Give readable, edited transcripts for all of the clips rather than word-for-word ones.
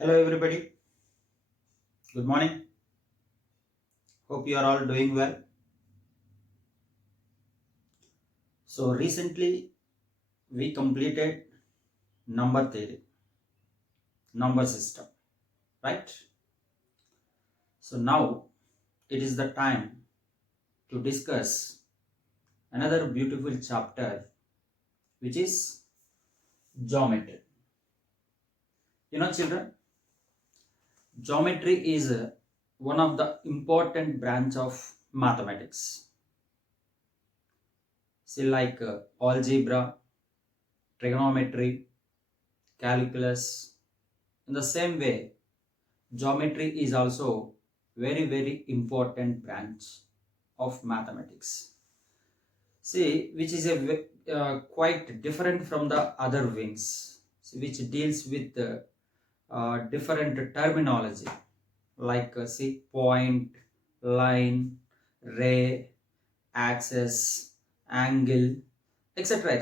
Hello, everybody. Good morning. Hope you are all doing well. So, recently we completed number theory, number system, right? So, now it is the time to discuss another beautiful chapter, which is geometry. Children, geometry is one of the important branch of mathematics. See, like algebra, trigonometry, calculus. In the same way, geometry is also very important branch of mathematics. See, which is quite different from the other wings, which deals with different terminology like see point, line, ray, axis, angle, etc.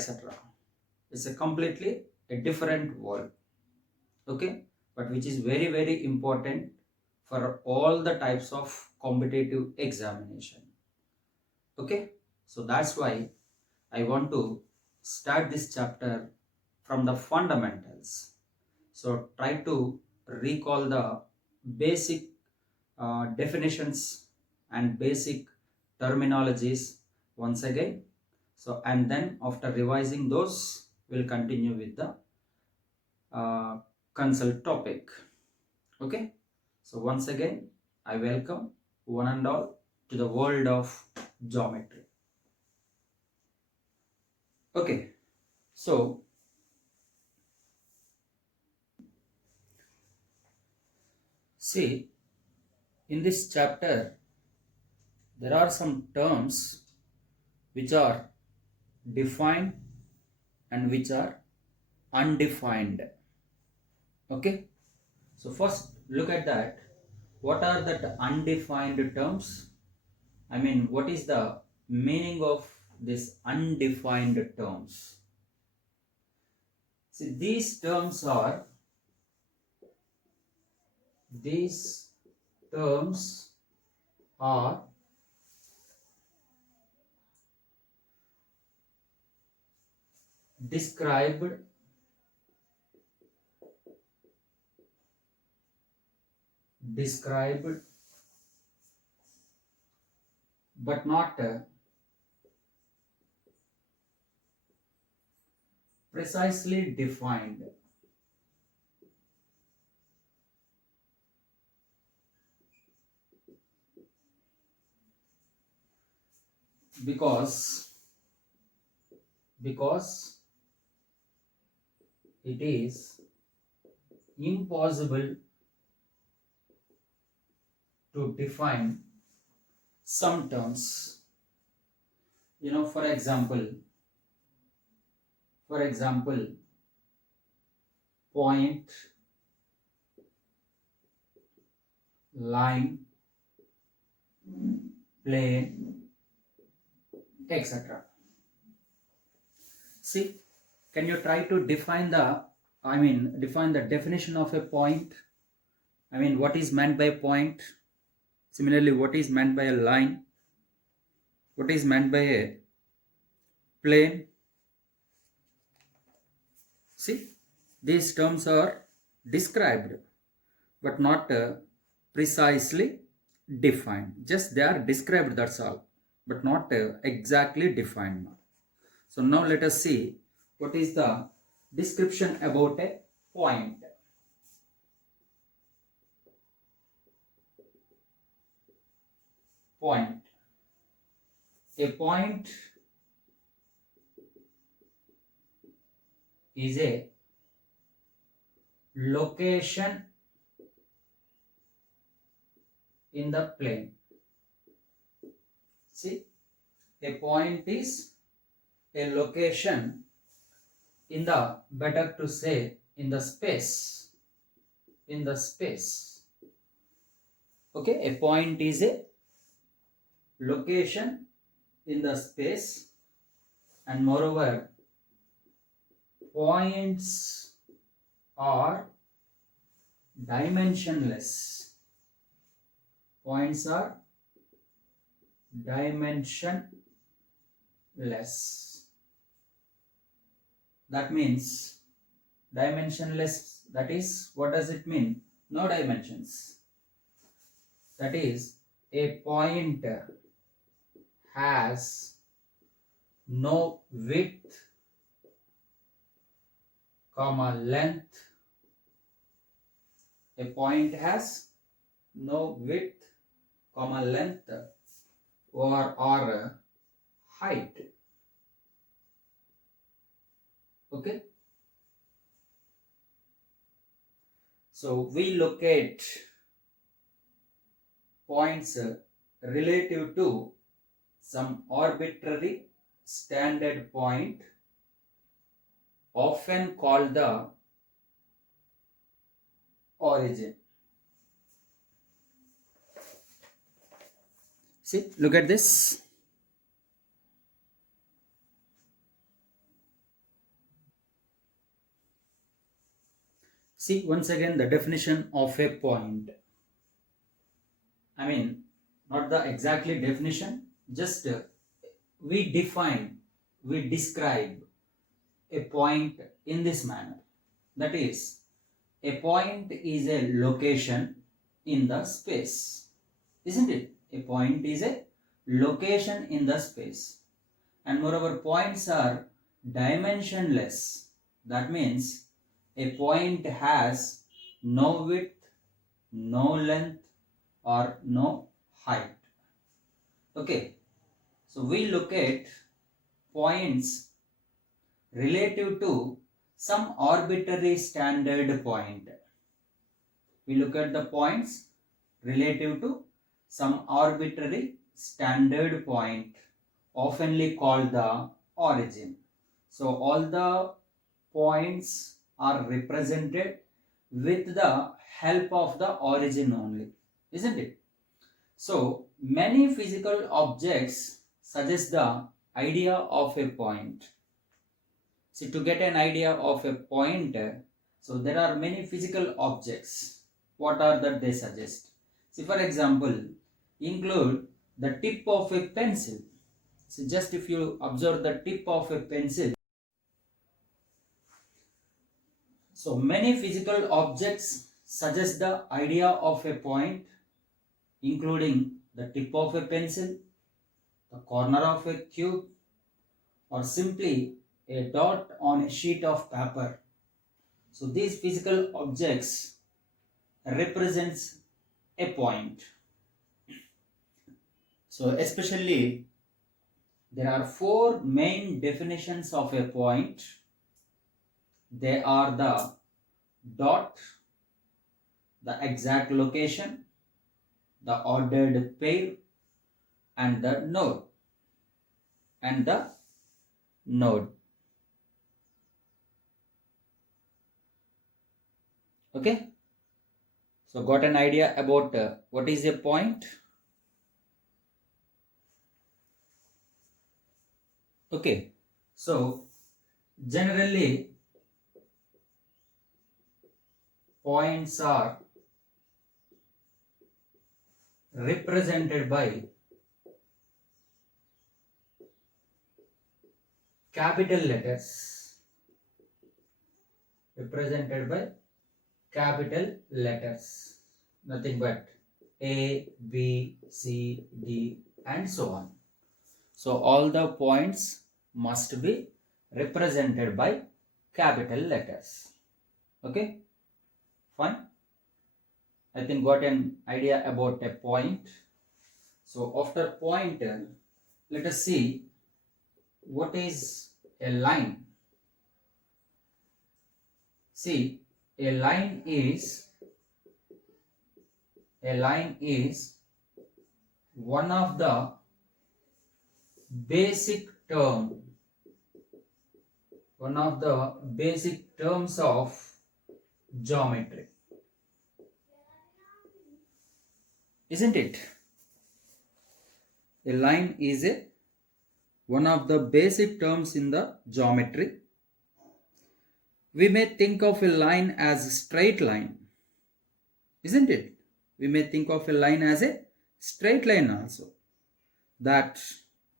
It's a completely a different world. Okay, but which is very important for all the types of competitive examination. Okay, so that's why I want to start this chapter from the fundamentals. So try to recall the basic definitions and basic terminologies once again. So and then after revising those, we'll continue with the uh, consult topic. Okay, so once again, I welcome one and all to the world of geometry. Okay, so see, in this chapter, there are some terms which are defined and which are undefined. Okay, so first look at that. What are the undefined terms? I mean, what is the meaning of this undefined terms? See, these terms are described described but not precisely defined. Because it is impossible to define some terms. For example, point, line, plane, etc. See, can you try to define the definition of a point? I mean, what is meant by point? Similarly, what is meant by a line? What is meant by a plane? See, these terms are described but not precisely defined. Just they are described, that's all, but not exactly defined. So now let us see what is the description about a point. Point. A point is a location in the plane. See, a point is a location in the, better to say, in the space. In the space. Okay, a point is a location in the space, and moreover, points are dimensionless. Points are dimensionless. That means dimensionless, that is, what does it mean? No dimensions. That is, a point has no width, length. A point has no width, length or height. Okay. So we locate points relative to some arbitrary standard point, often called the origin. See, look at this. See, once again, the definition of a point. I mean, not the exactly definition, just we describe a point in this manner. That is, a point is a location in the space. Isn't it? A point is a location in the space. And moreover, points are dimensionless. That means a point has no width, no length, or no height. Okay, so we look at points relative to some arbitrary standard point. We look at the points relative to some arbitrary standard point, oftenly called the origin. So all the points are represented with the help of the origin only, isn't it? So many physical objects suggest the idea of a point. See, to get an idea of a point, so there are many physical objects. What are that they suggest? See, for example, include the tip of a pencil. So just if you observe the tip of a pencil, so many physical objects suggest the idea of a point, including the tip of a pencil, the corner of a cube, or simply a dot on a sheet of paper. So these physical objects represents a point. So especially there are four main definitions of a point. They are the dot, the exact location, the ordered pair, and the node. Okay, so got an idea about what is a point? Okay, so generally points are represented by capital letters. Nothing but A, B, C, D, and so on. So all the points must be represented by capital letters. Okay, fine. I think got an idea about a point. So after point, let us see what is a line. See, a line is one of the basic terms of geometry, isn't it? A line is one of the basic terms in the geometry. We may think of a line as a straight line, isn't it? We may think of a line as a straight line also, that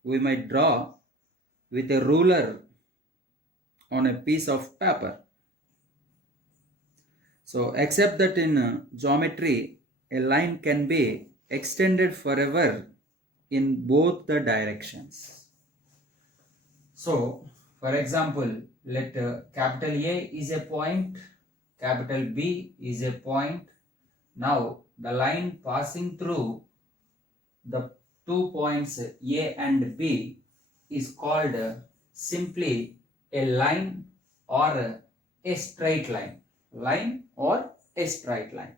we might draw with a ruler on a piece of paper. So except that in geometry, a line can be extended forever in both the directions. So for example, let capital A is a point, capital B is a point. Now the line passing through the 2 points A and B is called simply a line or a straight line. Line or a straight line.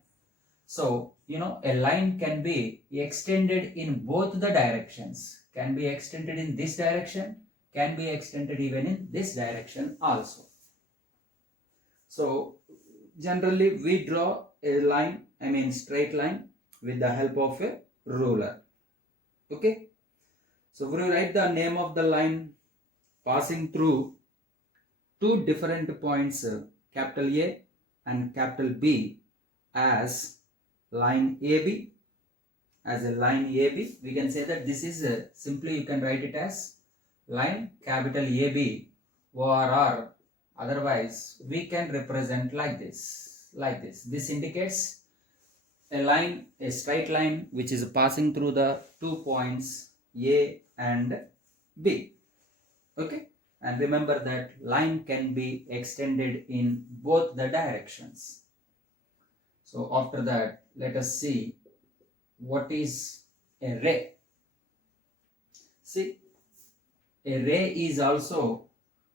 So, a line can be extended in both the directions. Can be extended in this direction, can be extended even in this direction also. So, generally we draw a line, straight line with the help of a ruler. Okay. So, we write the name of the line passing through two different points, capital A and capital B, as line AB. As a line AB, we can say that this is simply you can write it as line capital AB or otherwise we can represent like this. This indicates a line, a straight line which is passing through the 2 points A and B. Okay, and remember that line can be extended in both the directions. So after that, let us see what is a ray. See, a ray is also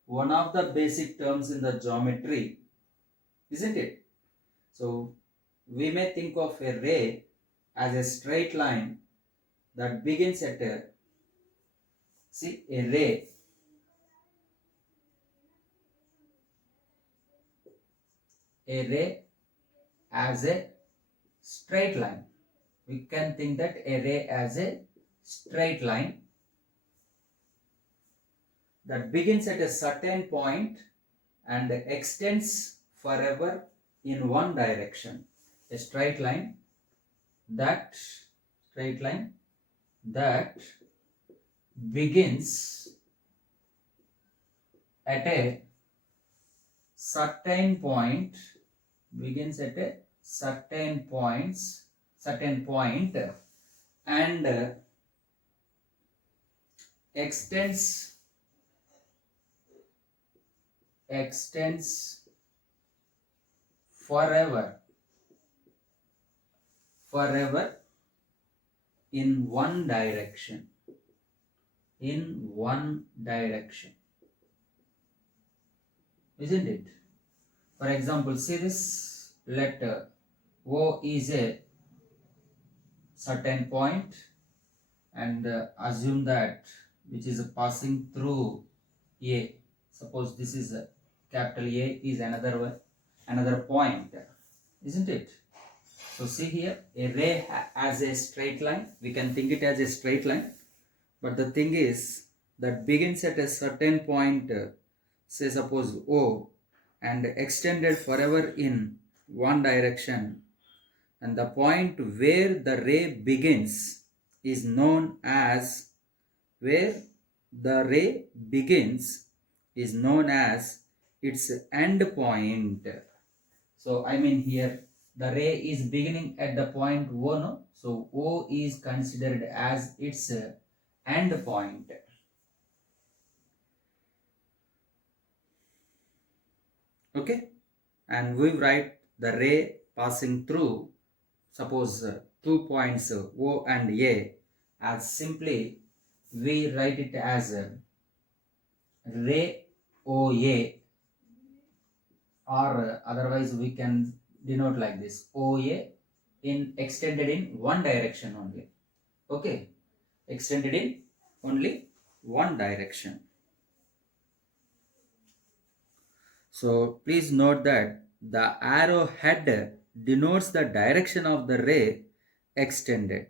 one of the basic terms in the geometry, isn't it? So we may think of a ray as a straight line that begins at a, see, a ray as a straight line. We can think that a ray as a straight line that begins at a certain point and extends forever in one direction. A straight line that begins at a certain point, and extends forever in one direction. Isn't it? For example, see this, let O is a certain point and assume that which is passing through A. Suppose this is capital A is another point, isn't it? So see here, a ray as a straight line, we can think it as a straight line, but the thing is that begins at a certain point, say suppose O, and extended forever in one direction, and the point where the ray begins is known as its end point. So here the ray is beginning at the point O, no? So O is considered as its end point. Okay, and we write the ray passing through, suppose 2 points O and A, as simply we write it as ray OA, or otherwise we can denote like this, OA extended in one direction only. Okay, extended in only one direction. So please note that the arrow head denotes the direction of the ray extended.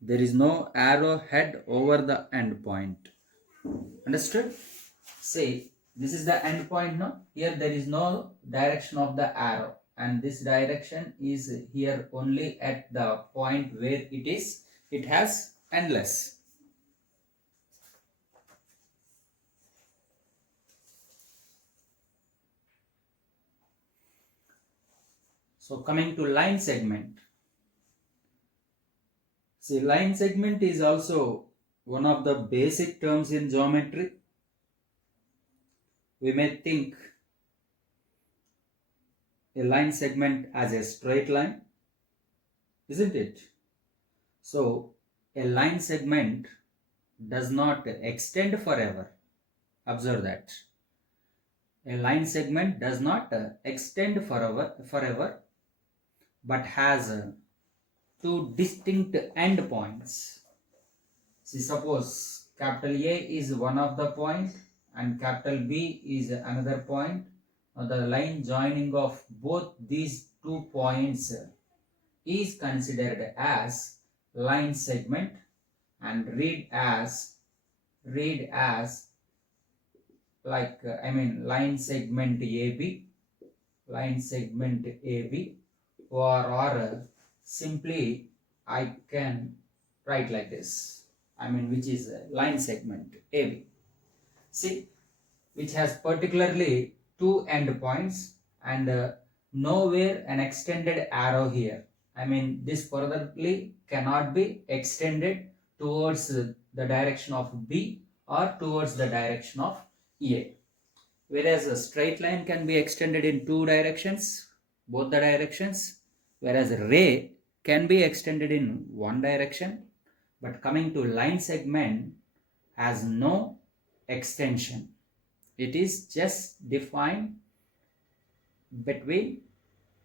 There is no arrow head over the end point. Understood? Say this is the end point, no? Here there is no direction of the arrow. and this direction is here only at the point where it has endless. So coming to line segment. See, line segment is also one of the basic terms in geometry. We may think a line segment as a straight line, isn't it? So a line segment does not extend forever. Observe that. A line segment does not extend forever, but has two distinct endpoints. See, suppose capital A is one of the point and capital B is another point. Now the line joining of both these 2 points is considered as line segment and read as like line segment AB, or simply I can write like this, which is line segment AB. See, which has particularly 2 endpoints and nowhere an extended arrow here. This furtherly cannot be extended towards the direction of B or towards the direction of A. Whereas a straight line can be extended in 2 directions, both the directions, whereas a ray can be extended in 1 direction. But coming to line segment has no extension. It is just defined between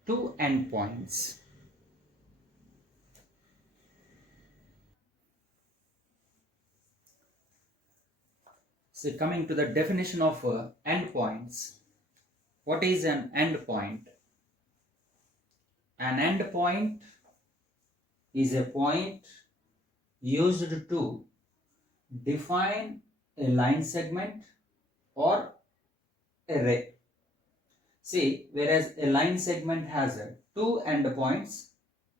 2 endpoints. So coming to the definition of endpoints, what is an endpoint? An endpoint is a point used to define a line segment or a ray. See, whereas a line segment has 2 endpoints,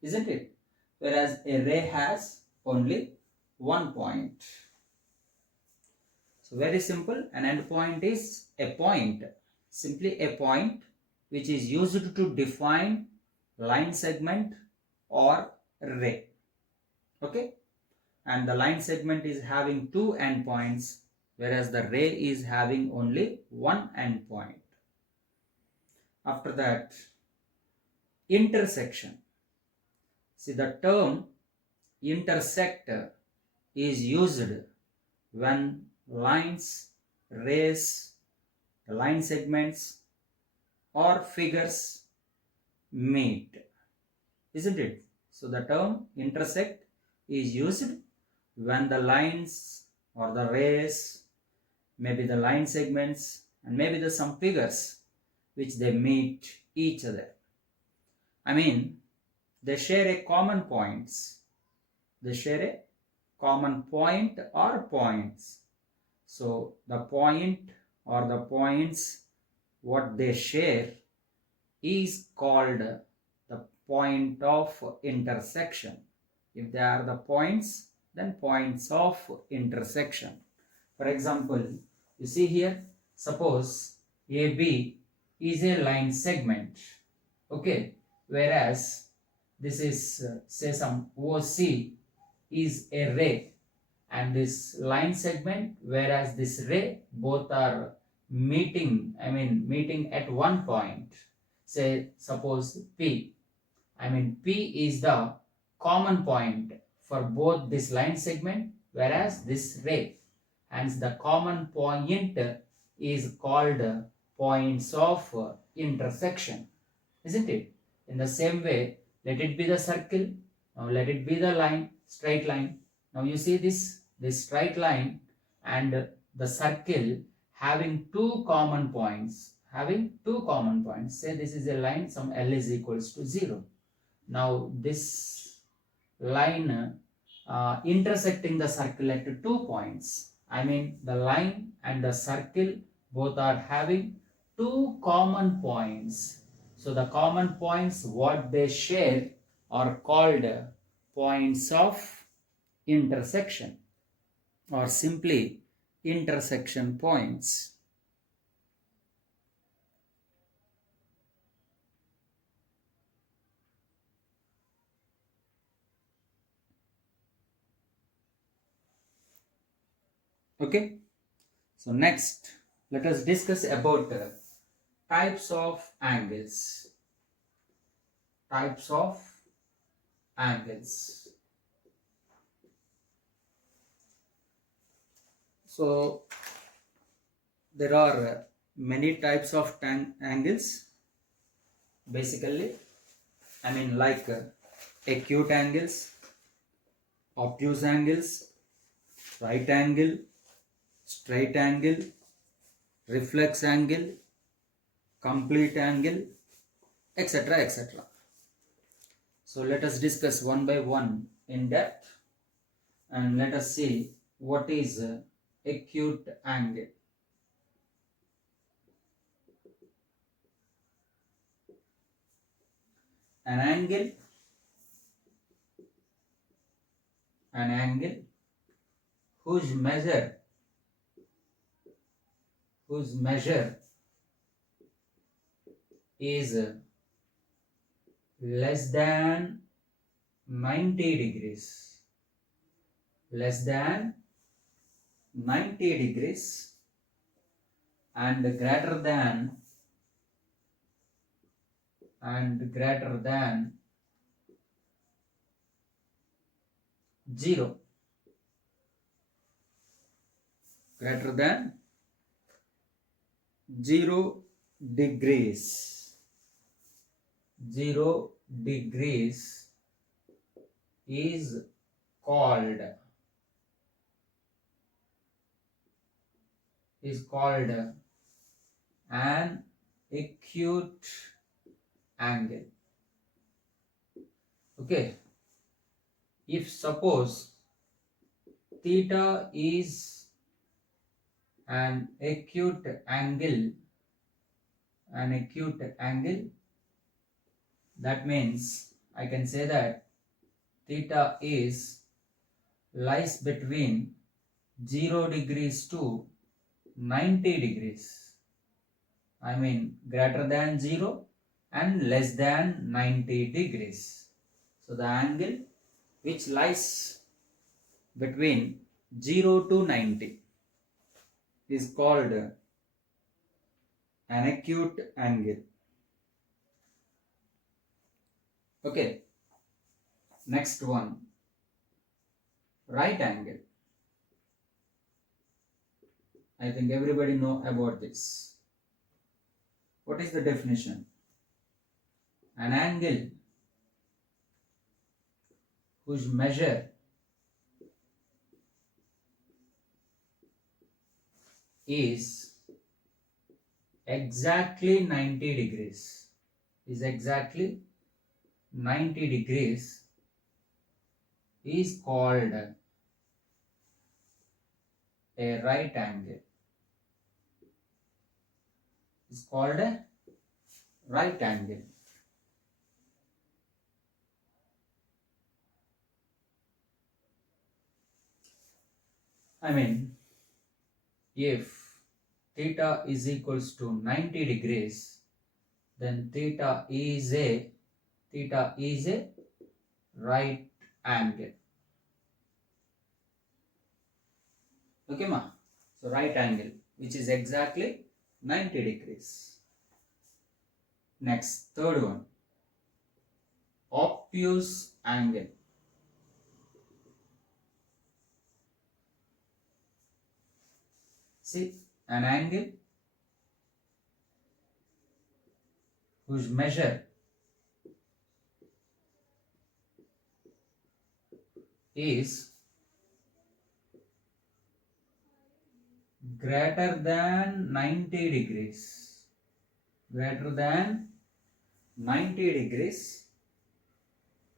isn't it? Whereas a ray has only 1 point. So very simple, an endpoint is a point, simply a point which is used to define line segment or ray. Okay, and the line segment is having 2 endpoints, whereas the ray is having only 1 endpoint. After that, intersection. See, the term intersect is used when lines, rays, line segments or figures meet, isn't it? So the term intersect is used when the lines or the rays, maybe the line segments and maybe the some figures which they meet each other. They share a common points. They share a common point or points. So the point or the points what they share is called the point of intersection. If they are the points, then points of intersection. For example, you see here, suppose AB is a line segment, okay, whereas this is say some OC is a ray, and this line segment, whereas this ray, both are meeting at one point, say suppose P. P is the common point for both this line segment whereas this ray, hence the common point is called points of intersection, isn't it? In the same way, let it be the circle, now let it be the line, straight line. Now you see this straight line and the circle having 2 common points, say this is a line, some L is equals to 0. Now this line intersecting the circle at 2 points, the line and the circle both are having 2 common points. So the common points what they share are called points of intersection, or simply intersection points. Okay, so next let us discuss about types of angles. Types of angles. So there are many types of angles. Basically, I mean like acute angles, obtuse angles, right angle, straight angle, reflex angle, complete angle, etc. etc. So let us discuss one by one in depth, and let us see what is acute angle. An angle, an angle whose measure is less than 90 degrees, less than 90 degrees, and greater than 0, greater than 0 degrees. 0 degrees is called an acute angle. Okay, if suppose theta is an acute angle, that means I can say that theta lies between 0 degrees to 90 degrees. I mean greater than 0 and less than 90 degrees. So the angle which lies between 0 to 90 is called an acute angle. Okay, next one, right angle. I think everybody know about this. What is the definition? An angle whose measure is exactly 90 degrees, is called a right angle. Is called a right angle. I mean, if theta is equals to 90 degrees, then theta is a right angle. Okay, ma? So right angle, which is exactly 90 degrees. Next, third one, obtuse angle. See, an angle whose measure is greater than 90 degrees,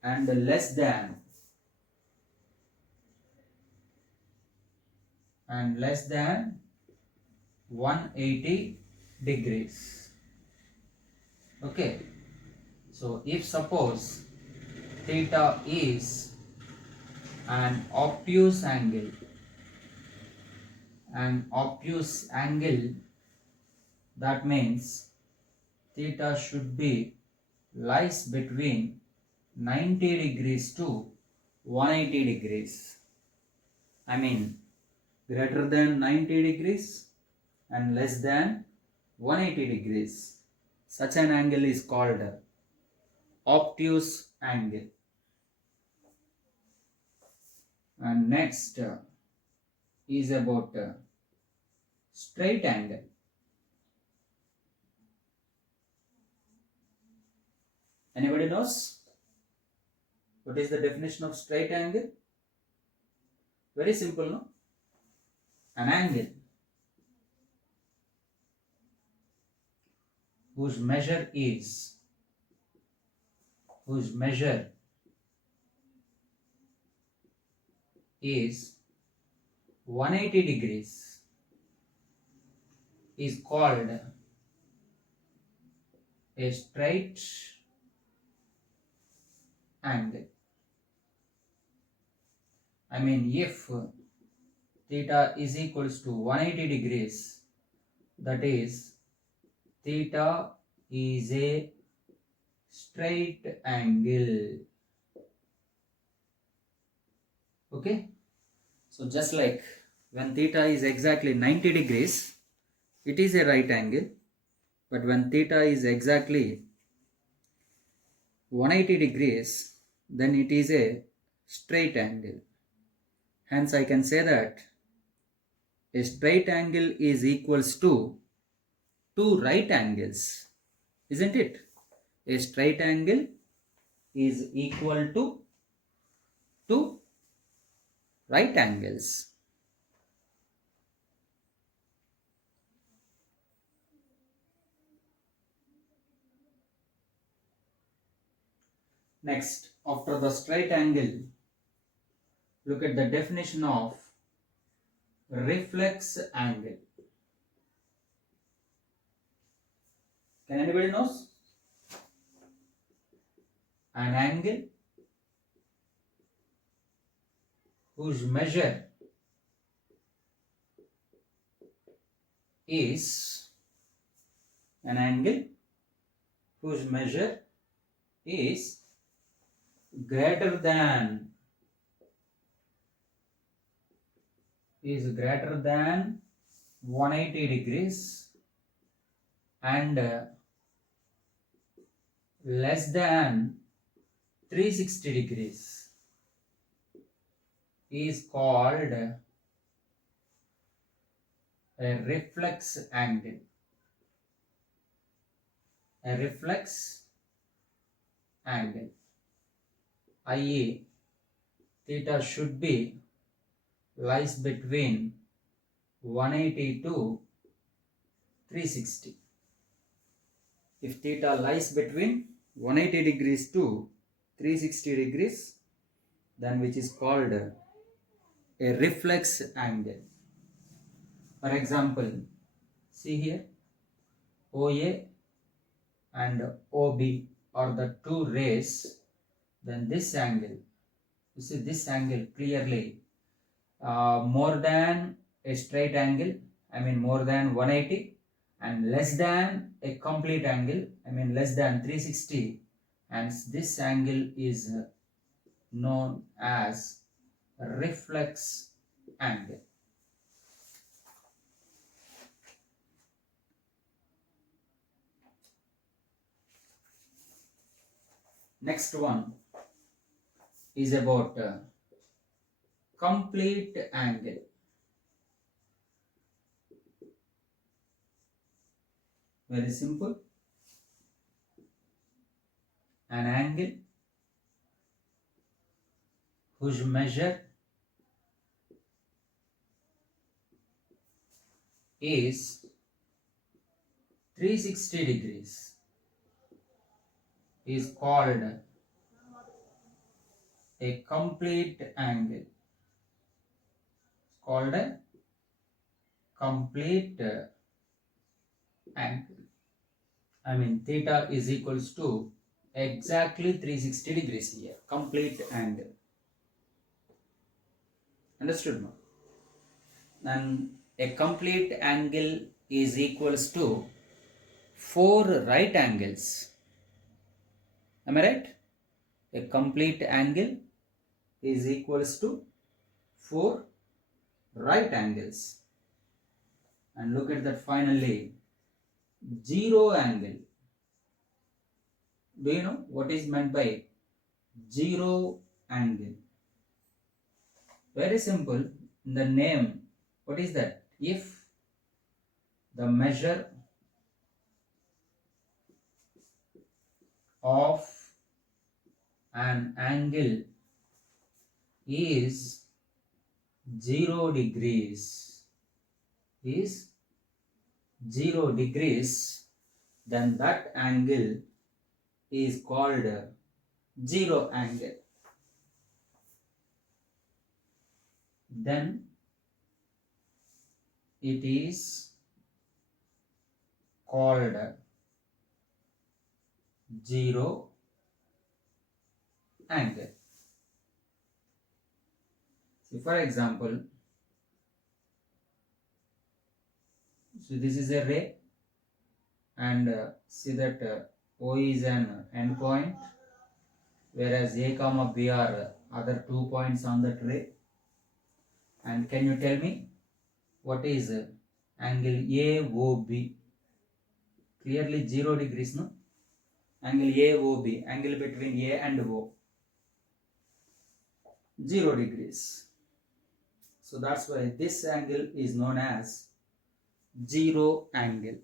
and less than 180 degrees. Okay, So if suppose theta is an obtuse angle, that means theta should be lies between 90 degrees to 180 degrees. I mean greater than 90 degrees and less than 180 degrees. Such an angle is called obtuse angle. And next is about straight angle. Anybody knows what is the definition of straight angle? Very simple, no? An angle whose measure is 180 degrees is called a straight angle. I mean, if theta is equals to 180 degrees, that is theta is a straight angle. Okay, so just like when theta is exactly 90 degrees, it is a right angle, but when theta is exactly 180 degrees, then it is a straight angle. Hence I can say that a straight angle is equals to two right angles, isn't it? A straight angle is equal to two right angles. Next, after the straight angle, look at the definition of reflex angle. Can anybody knows? An angle whose measure is greater than 180 degrees and less than 360 degrees is called a reflex angle. I.e., theta should be lies between 180 to 360. If theta lies between 180 degrees to 360 degrees, then which is called a reflex angle. For example, see here, OA and OB are the two rays, then this angle, you see this angle clearly more than a straight angle, I mean more than 180, and less than a complete angle, I mean less than 360, and this angle is known as reflex angle. Next one is about complete angle. Very simple. An angle whose measure is 360 degrees is called a complete angle. It's called a complete angle. I mean theta is equals to exactly 360 degrees here, complete angle. Understood, no? And a complete angle is equals to 4 right angles. Am I right? A complete angle is equals to 4 right angles. And look at that finally, 0 angle. Do you know what is meant by 0 angle? Very simple. In the name, what is that? If the measure of an angle is 0 degrees, is 0 degrees, then that angle is called 0 angle. Then it is called 0 angle. So for example, so this is a ray, and see that O is an endpoint, whereas A comma B are other 2 points on that ray. And can you tell me what is angle AOB? Clearly 0 degrees, no? Angle AOB, angle between A and O, 0 degrees. So that's why this angle is known as 0 angle.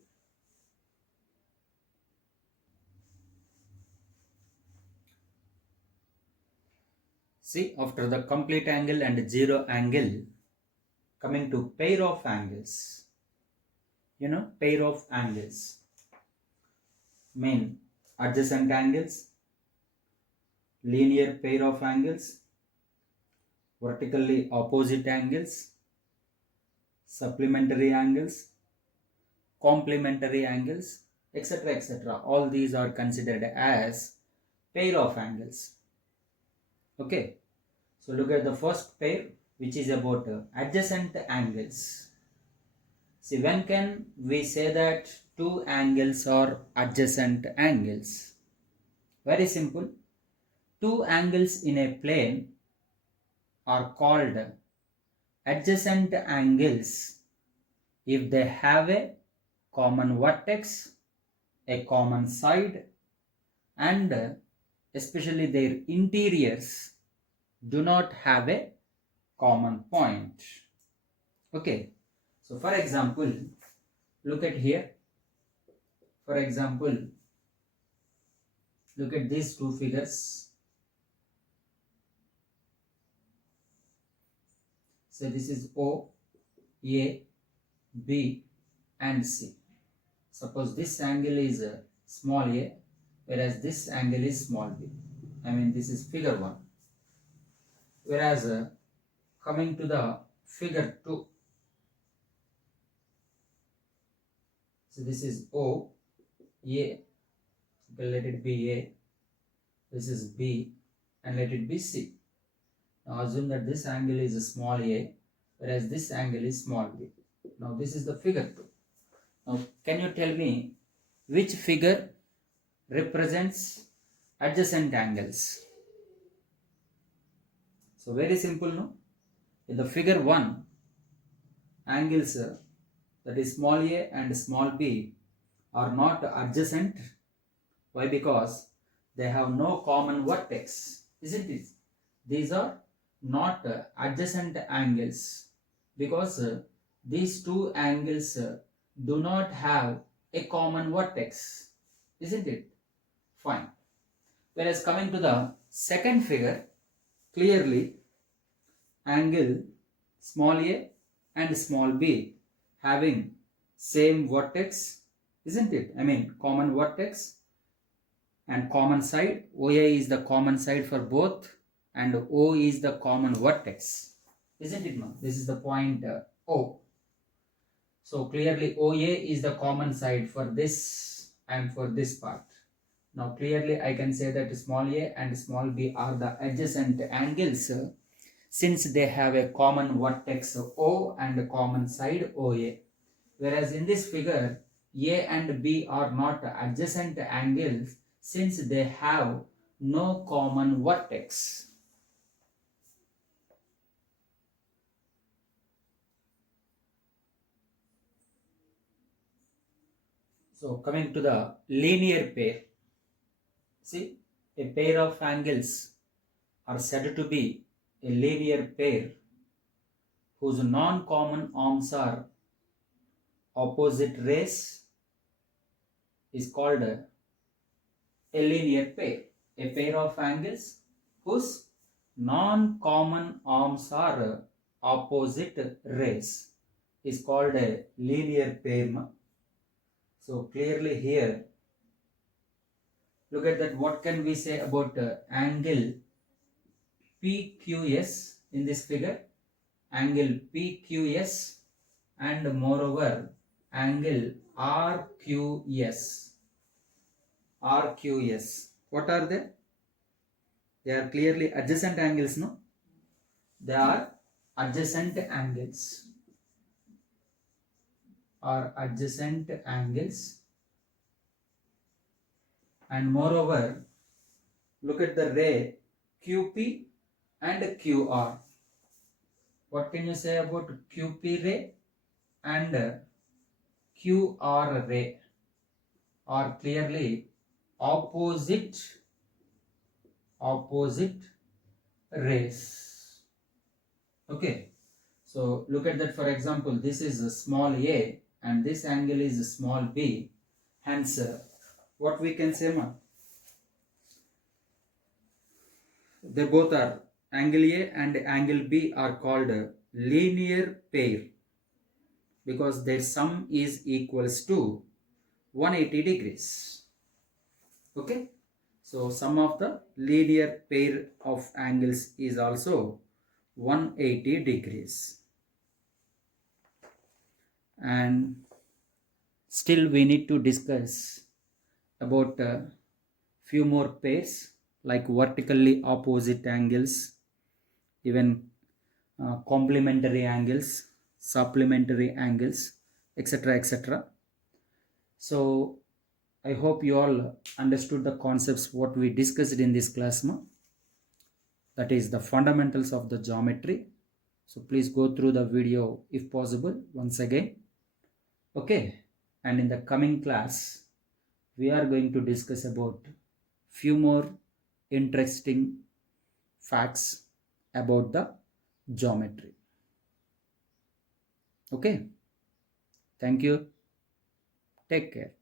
See, after the complete angle and 0 angle, coming to pair of angles. You know, pair of angles mean adjacent angles, linear pair of angles, vertically opposite angles, supplementary angles, complementary angles, etc. etc. All these are considered as pair of angles. Okay, so look at the first pair, which is about adjacent angles. See, when can we say that two angles are adjacent angles? Very simple. Two angles in a plane are called adjacent angles if they have a common vertex, a common side, and especially their interiors do not have a common point. Okay, so for example, look at here. For example, look at these two figures. So this is O, A, B and C. Suppose this angle is small a, whereas this angle is small b. I mean, this is figure 1. Whereas coming to the figure 2, so this is O, A, let it be A, this is B, and let it be C. Now assume that this angle is small a, whereas this angle is small b. Now this is the figure 2. Now can you tell me which figure represents adjacent angles? So very simple, no? In the figure 1, angles that is small a and small b are not adjacent. Why? Because they have no common vertex, isn't it? These are not adjacent angles because these two angles do not have a common vertex, isn't it? Fine. Whereas coming to the second figure, clearly angle small a and small b having same vertex, isn't it? I mean, common vertex and common side. OA is the common side for both and O is the common vertex, isn't it? No? This is the point O. So clearly OA is the common side for this and for this part. Now clearly I can say that small a and small b are the adjacent angles since they have a common vertex O and a common side OA. Whereas in this figure, A and B are not adjacent angles since they have no common vertex. So coming to the linear pair, see, a pair of angles are said to be a linear pair whose non-common arms are opposite rays is called a linear pair. A pair of angles whose non-common arms are opposite rays is called a linear pair. So clearly here, look at that. What can we say about angle PQS in this figure? Angle PQS and moreover angle RQS. RQS. What are they? They are clearly adjacent angles, no? They are adjacent angles. Are adjacent angles. And moreover, look at the ray QP and QR. What can you say about QP ray and QR ray? Are clearly opposite rays. Okay, so look at that. For example, this is a small a and this angle is a small b. Hence, what we can say, they both are angle a and angle b are called a linear pair because their sum is equals to 180 degrees. Okay, so sum of the linear pair of angles is also 180 degrees. And still we need to discuss about few more pairs like vertically opposite angles, even complementary angles, supplementary angles, etc., etc. So I hope you all understood the concepts what we discussed in this class, that is the fundamentals of the geometry. So please go through the video if possible once again. Okay, and in the coming class we are going to discuss about few more interesting facts about the geometry. Okay, thank you, take care.